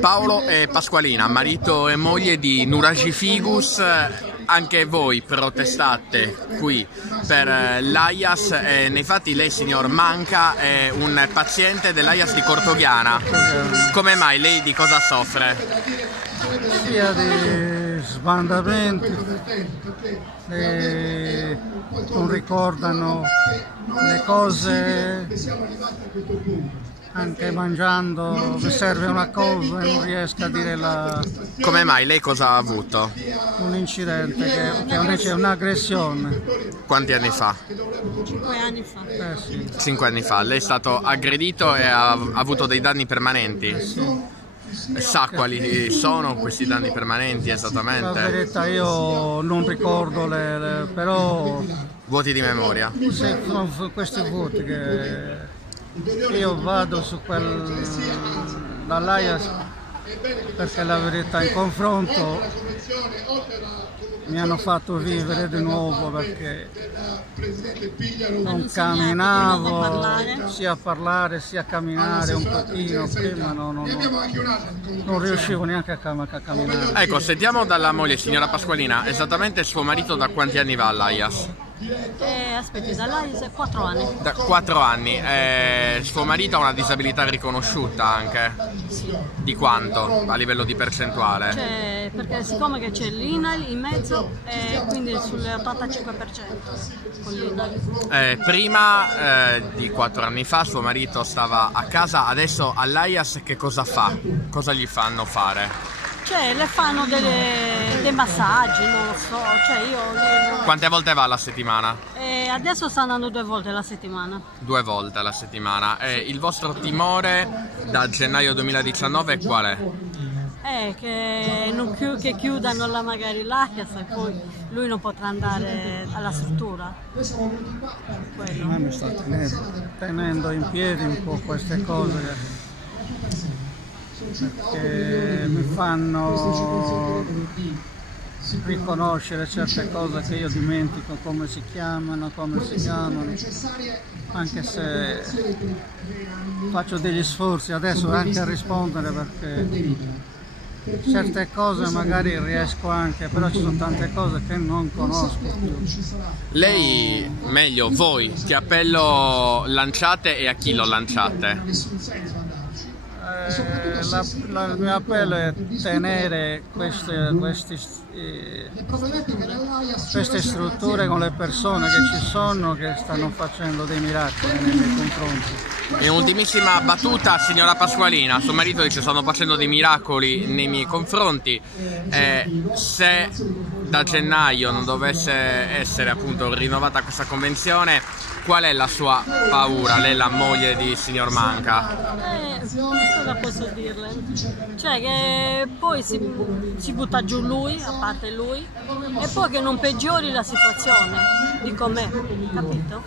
Paolo e Pasqualina, marito e moglie di Nurhaci Figus, anche voi protestate qui per l'AIAS. Nei fatti lei, signor Manca, è un paziente dell'AIAS di Cortogliana. Come mai? Lei di cosa soffre? Sia di sbandamenti, non ricordano le cose, anche mangiando mi serve una cosa e non riesco a dire la... Come mai? Lei cosa ha avuto? Un incidente che invece è un'aggressione. Quanti anni fa? 5 anni fa. Sì. 5 anni fa. Lei è stato aggredito e ha avuto dei danni permanenti? Sì. Sa quali sono questi danni permanenti La esattamente? verità io non ricordo, però Vuoti di memoria? se sono questi voti che io vado su dall'AIAS, perché la verità in confronto mi hanno fatto vivere di nuovo, perché non camminavo, sia a parlare sia a camminare un pochino, prima non riuscivo neanche a camminare. Ecco, sentiamo dalla moglie, signora Pasqualina, esattamente suo marito da quanti anni va all'AIAS? Aspetti, dall'AIAS è 4 anni. Da 4 anni. Suo marito ha una disabilità riconosciuta anche? Sì. Di quanto? A livello di percentuale? Perché siccome che c'è l'INAIL in mezzo, quindi sull'85% con l'INAIL. Prima di 4 anni fa suo marito stava a casa, adesso all'AIAS che cosa fa? Cosa gli fanno fare? Le fanno dei massaggi, non lo so, io... Quante volte va alla settimana? Adesso sta andando 2 volte alla settimana. 2 volte alla settimana. Il vostro timore da gennaio 2019 qual è? Che chiudano magari l'AIAS e poi lui non potrà andare alla struttura. A me mi sta tenendo in piedi un po' queste cose, perché mi fanno riconoscere certe cose che io dimentico, come si chiamano, anche se faccio degli sforzi adesso anche a rispondere, perché certe cose magari riesco anche, però ci sono tante cose che non conosco più. Lei, meglio voi, che appello lanciate e a chi lo lanciate? Il mio appello è tenere queste strutture con le persone che ci sono, che stanno facendo dei miracoli nei miei confronti. E ultimissima battuta, signora Pasqualina, suo marito dice stanno facendo dei miracoli nei miei confronti. Se da gennaio non dovesse essere appunto rinnovata questa convenzione, qual è la sua paura? Lei è la moglie di signor Manca. Cosa posso dirle? Che poi si butta giù lui, a parte lui, e poi che non peggiori la situazione di com'è, capito?